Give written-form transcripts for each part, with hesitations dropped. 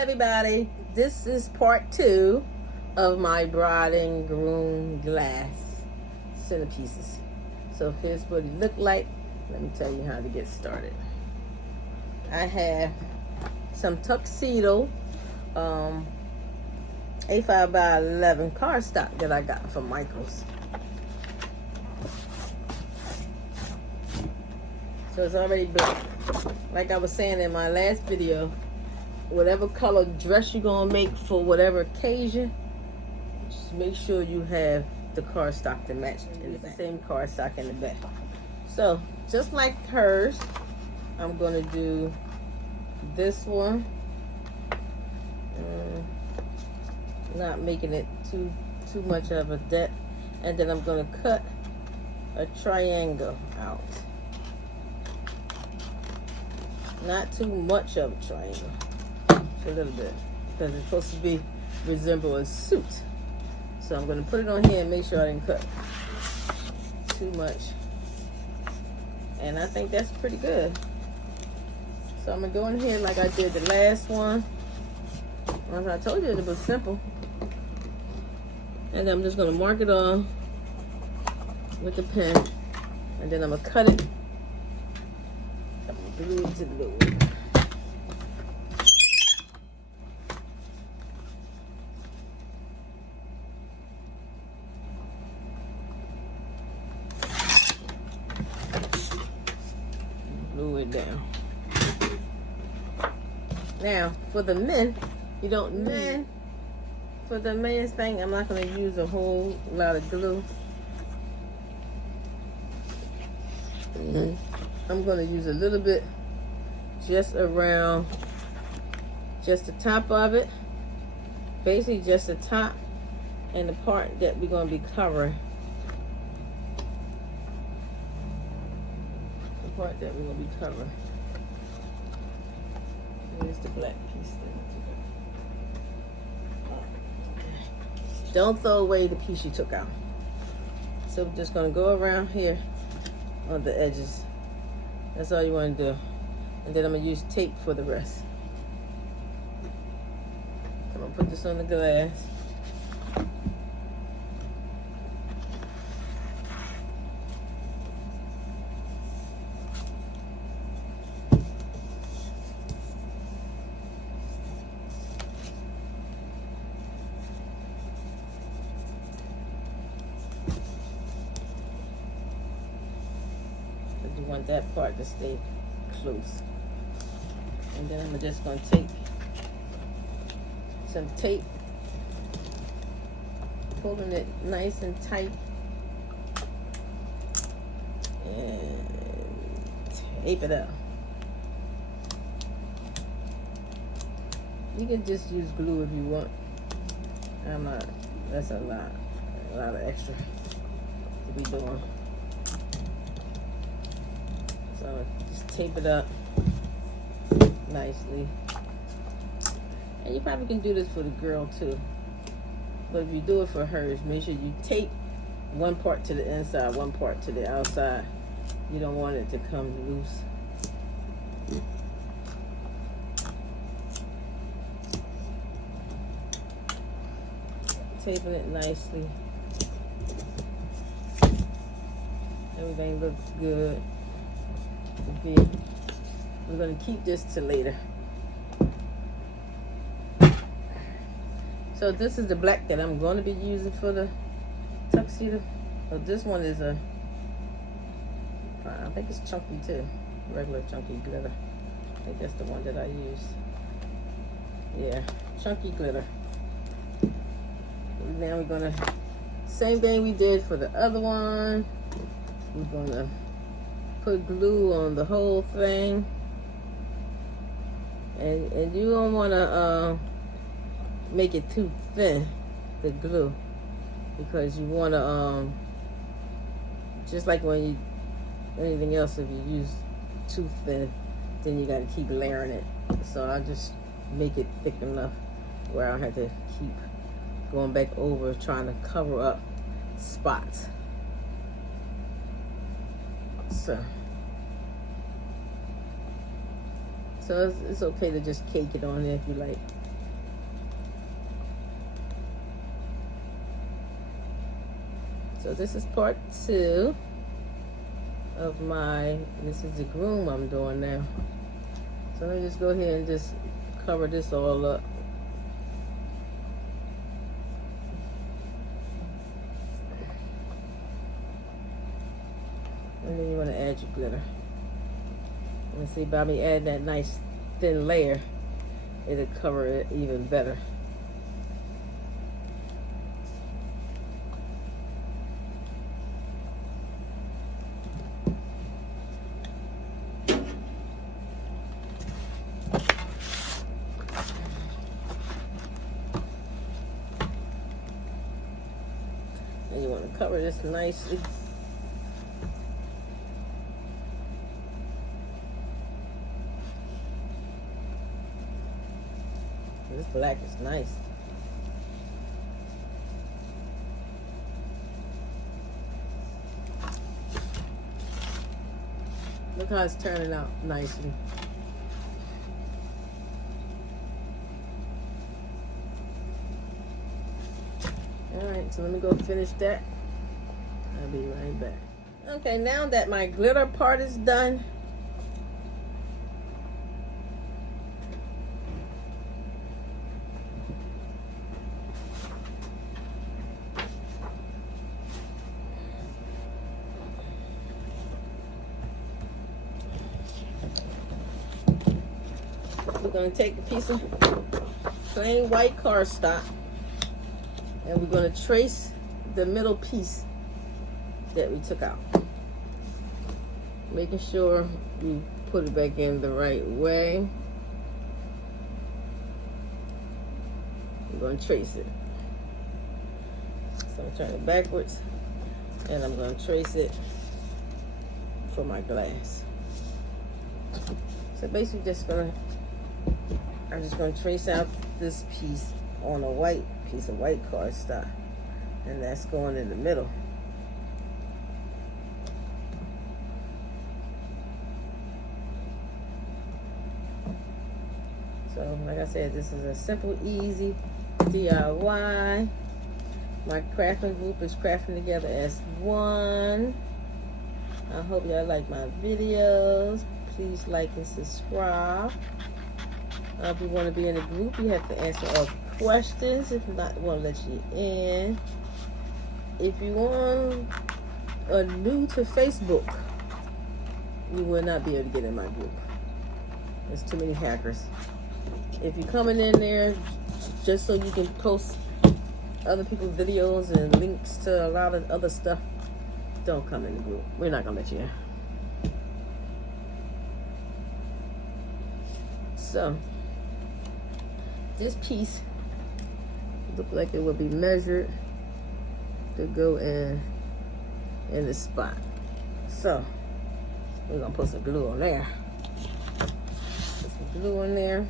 everybody, this is part 2 of my bride and groom glass centerpieces. So here's what it looked like. Let me tell you how to get started. I have some tuxedo A5 by 11 cardstock that I got from Michael's. So it's already black. Like I was saying in my last video, whatever color dress you're gonna make for whatever occasion, just make sure you have the cardstock to match in the back. Same cardstock in the back. So just like hers, I'm gonna do this one. Not making it too much of a depth, and then I'm gonna cut a triangle out. Not too much of a triangle, a little bit, because it's supposed to be resemble a suit. So I'm going to put it on here and make sure I didn't cut too much. And I think that's pretty good. So I'm going to go in here like I did the last one. As I told you, it was simple. And then I'm just going to mark it off with the pen. And then I'm going to cut it. Glue to glue. Glue it down. Now, for the men, you don't need, for the men's thing, I'm not going to use a whole lot of glue. I'm going to use a little bit just around just the top of it, basically just the top and the part that we're going to be covering. The part that we're going to be covering. Here's the black piece. Don't throw away the piece you took out. So we're just going to go around here on the edges. That's all you want to do. And then I'm going to use tape for the rest. I'm going to put this on the glass. You want that part to stay close. And then I'm just going to take some tape, pulling it nice and tight, and tape it up. You can just use glue if you want. I'm not, that's a lot of extra to be doing. So just tape it up nicely. And you probably can do this for the girl too. But if you do it for hers, make sure you tape one part to the inside, one part to the outside. You don't want it to come loose. Taping it nicely. Everything looks good. We're going to keep this till later. So this is the black that I'm going to be using for the tuxedo. So this one is I think it's chunky too. Regular chunky glitter. I think that's the one that I use. Yeah, chunky glitter. Now we're going to, same thing we did for the other one. We're going to put glue on the whole thing. And you don't want to make it too thin, the glue, because you want to just like when you anything else, if you use too thin, then you got to keep layering it. So I just make it thick enough where I don't have to keep going back over trying to cover up spots. So it's okay to just cake it on there if you like. So this is part 2 of this is the Groom I'm doing now. So let me just go ahead and just cover this all up. And then you want to add your glitter. And see, by me adding that nice thin layer, it'll cover it even better. And you want to cover this nicely. This black is nice. Look how it's turning out nicely. Alright, so let me go finish that. I'll be right back. Okay, now that my glitter part is done, we're going to take a piece of plain white cardstock and we're going to trace the middle piece that we took out, making sure we put it back in the right way. We're going to trace it. So I'm turning it backwards and I'm going to trace it for my glass. So basically I'm just going to trace out this piece on a white piece of white cardstock, and that's going in the middle. So like I said, this is a simple, easy DIY. My crafting group is crafting together as one. I hope y'all like my videos. Please like and subscribe. If you want to be in the group, you have to answer all questions. If not, I want to let you in. If you are new to Facebook, you will not be able to get in my group. There's too many hackers. If you're coming in there just so you can post other people's videos and links to a lot of other stuff, don't come in the group. We're not going to let you in. So, this piece looked like it would be measured to go in the spot. So, we're going to put some glue on there. Put some glue on there.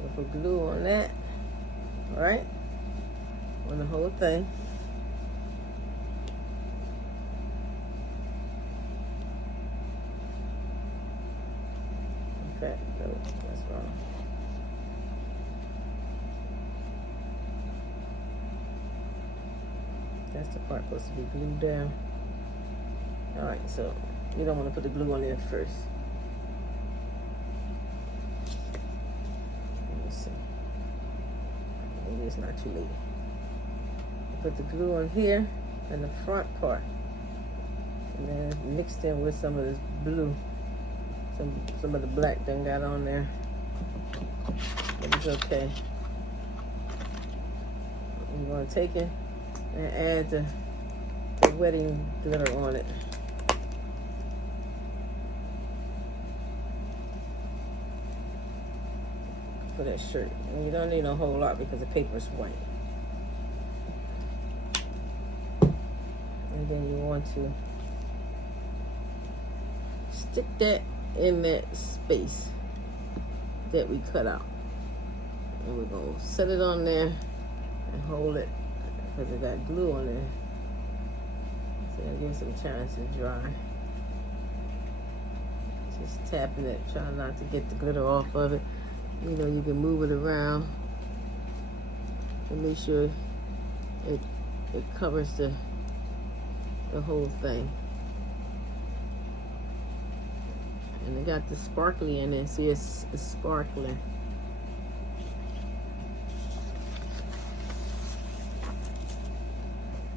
We'll put glue on that. Alright? On the whole thing. Okay, no, that's wrong. That's the part supposed to be glued down. Alright, so you don't want to put the glue on there first. Let me see. Maybe it's not too late. Put the glue on here in the front part. And then mixed in with some of this blue. Some of the black thing got on there. But it's okay. I'm going to take it and add the wedding glitter on it. For that shirt. And you don't need a whole lot because the paper is white. And then you want to stick that in that space that we cut out. And we're going to set it on there and hold it because it got glue on there. So I'll give it some chance to dry. Just tapping it, trying not to get the glitter off of it. You know, you can move it around and make sure it covers the whole thing. And it got the sparkly in it. See, it's sparkling.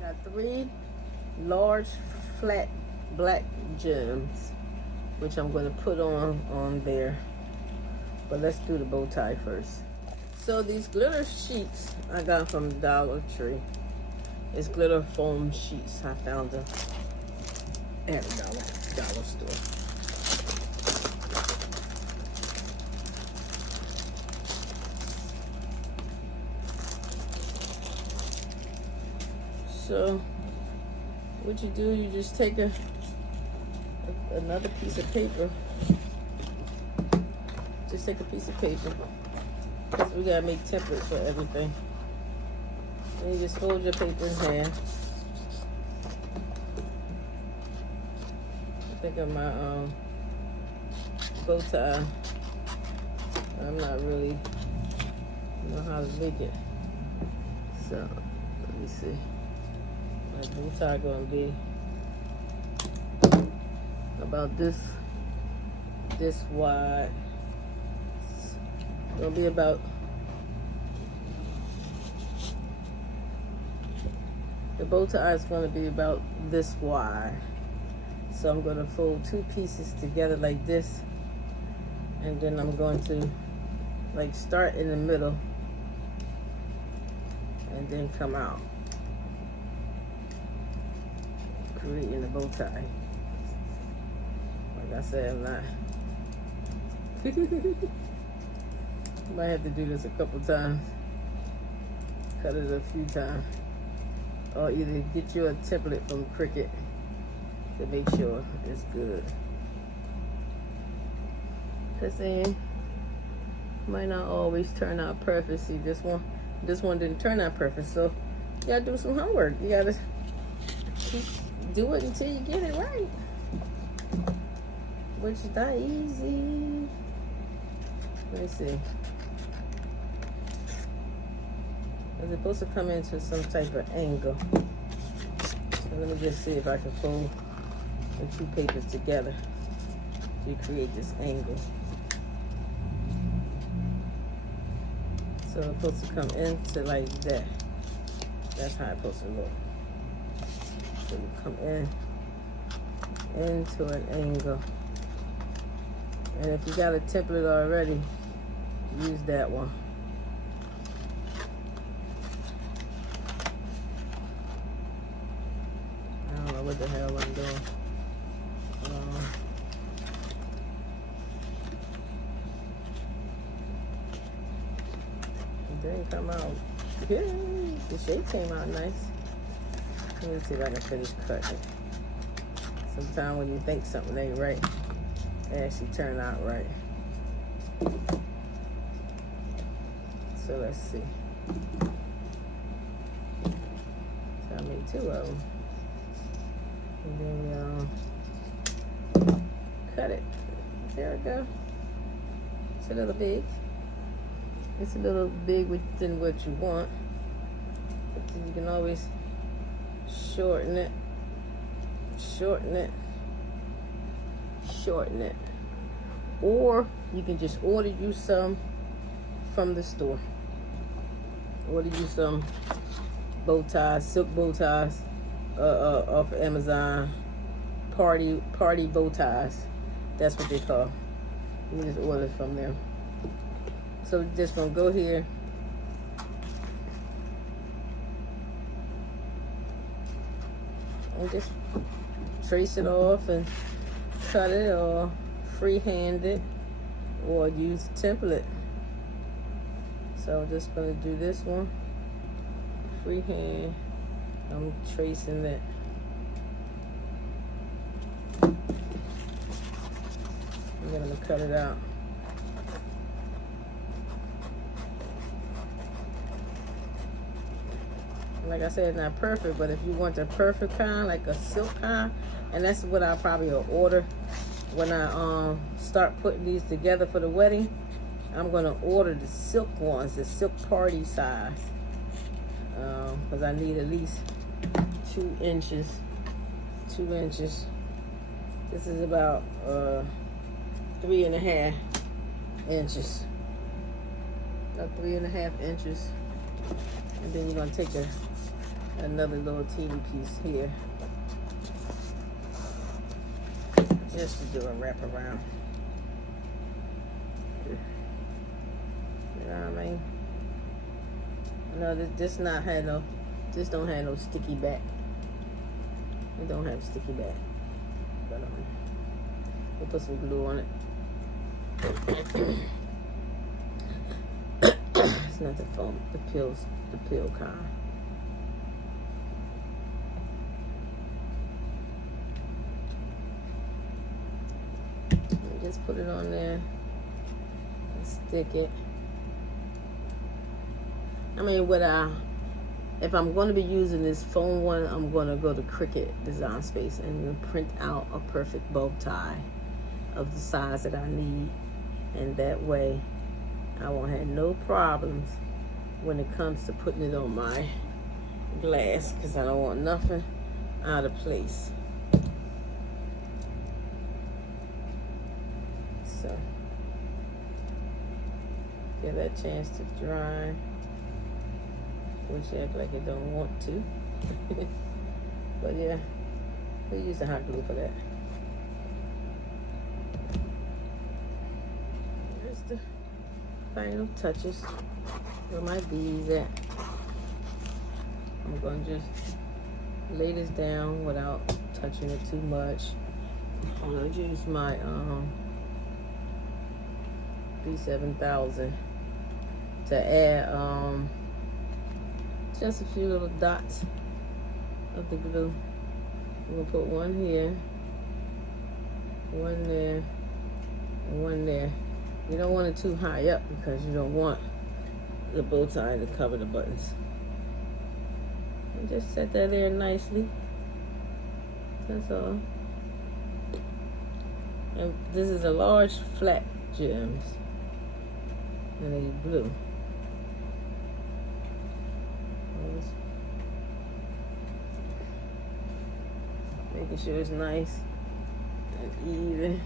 Got 3 large flat black gems, which I'm going to put on there. But let's do the bow tie first. So these glitter sheets I got from Dollar Tree. It's glitter foam sheets. I found them at a dollar store. So what you do, you just take another piece of paper. Just take a piece of paper, because we gotta make templates for everything. And you just fold your paper in half. I think of my bow tie. I'm not really know how to make it. So let me see. My bow tie gonna be about this wide. It's gonna be about the bow tie is gonna be about this wide. So I'm gonna fold 2 pieces together like this, and then I'm going to like start in the middle and then come out, creating the bow tie. Like I said, I'm not. Might have to do this a couple times. Cut it a few times. Or either get you a template from Cricut to make sure it's good. Cause then might not always turn out perfect. See, this one didn't turn out perfect. So you gotta do some homework. You gotta do it until you get it right. Which is not easy. Let me see. It's supposed to come into some type of angle. So let me just see if I can fold the 2 papers together to create this angle. So it's supposed to come into like that. That's how it's supposed to look. So you come into an angle. And if you got a template already, use that one. I don't know what the hell I'm doing. It didn't come out good. The shape came out nice. Let me see if I can finish cutting. Sometimes when you think something ain't right, it actually turn out right. So let's see. So I made 2 of them. And then we cut it. There we go. It's a little big. It's a little big within what you want. But then you can always shorten it, shorten it, shorten it. Or you can just order you some from the store. Order you some bow ties, silk bow ties off of Amazon. Party bow ties. That's what they call. You just order it from them. So we're just gonna go here. And just trace it off and cut it, or freehand it, or use a template. So I'm just gonna do this one. Freehand. I'm tracing it. And then I'm gonna cut it out. Like I said, it's not perfect, but if you want the perfect kind, like a silk kind, and that's what I probably will order when I start putting these together for the wedding. I'm gonna order the silk ones, the silk party size. because I need at least 2 inches. 2 inches. This is about 3.5 inches. About 3.5 inches. And then you're gonna take another little teeny piece here, just to do a wraparound. You know what I mean? No, this don't have no sticky back. It don't have sticky back. But we'll put some glue on it. It's not the foam, the pill kind. Just put it on there and stick it. I mean, if I'm going to be using this foam one, I'm going to go to Cricut Design Space and print out a perfect bow tie of the size that I need. And that way, I won't have no problems when it comes to putting it on my glass, because I don't want nothing out of place. So, give that chance to dry. Which act like it don't want to. But yeah, we use the hot glue for that. Here's the final touches. Where my beads at. I'm gonna just lay this down without touching it too much. I'm gonna use my B7000 to add just a few little dots of the glue. I'm gonna put one here, one there, and one there. You don't want it too high up because you don't want the bow tie to cover the buttons. And just set that there nicely. That's all. And this is a large flat gems. And then blue. Making sure it's nice and even.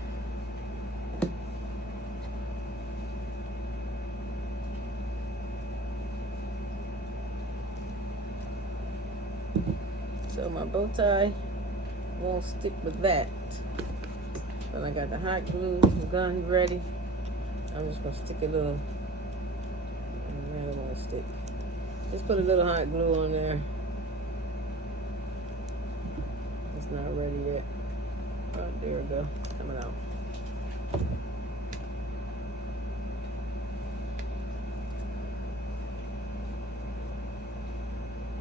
So my bow tie won't stick with that. But I got the hot glue gun ready. I'm just gonna stick a little. I don't want to stick. Just put a little hot glue on there. It's not ready yet. Oh, there we go. Coming out.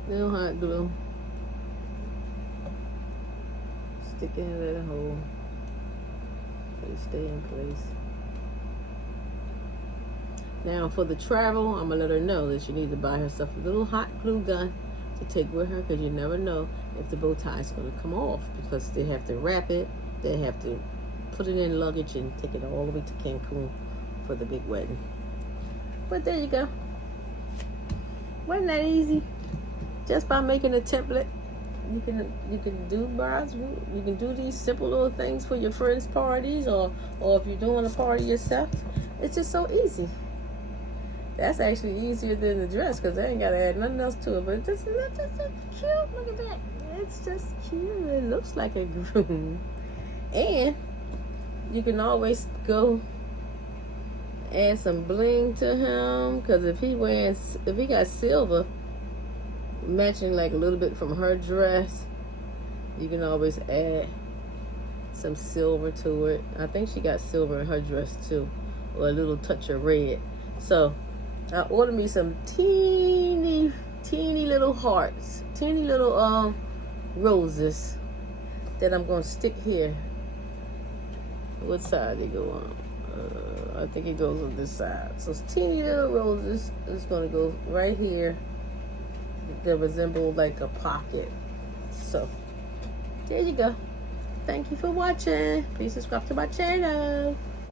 Little hot glue. Stick it in that hole. They stay in place. Now for the travel, I'm gonna let her know that she needs to buy herself a little hot glue gun to take with her, because you never know if the bow tie is gonna come off, because they have to wrap it, they have to put it in luggage and take it all the way to Cancun for the big wedding. But there you go. Wasn't that easy? Just by making a template, you can do bras. You can do these simple little things for your friends' parties, or if you're doing a party yourself. It's just so easy. That's actually easier than the dress, because I ain't got to add nothing else to it. But it's just cute. Look at that. It's just cute. It looks like a groom. And you can always go add some bling to him, because if he got silver matching like a little bit from her dress, you can always add some silver to it. I think she got silver in her dress too, or a little touch of red. So I ordered me some teeny little hearts, teeny little roses that I'm gonna stick here. What side they go on? I think it goes on this side. So it's teeny little roses. It's gonna go right here. That resemble like a pocket. So there you go. Thank you for watching. Please subscribe to my channel.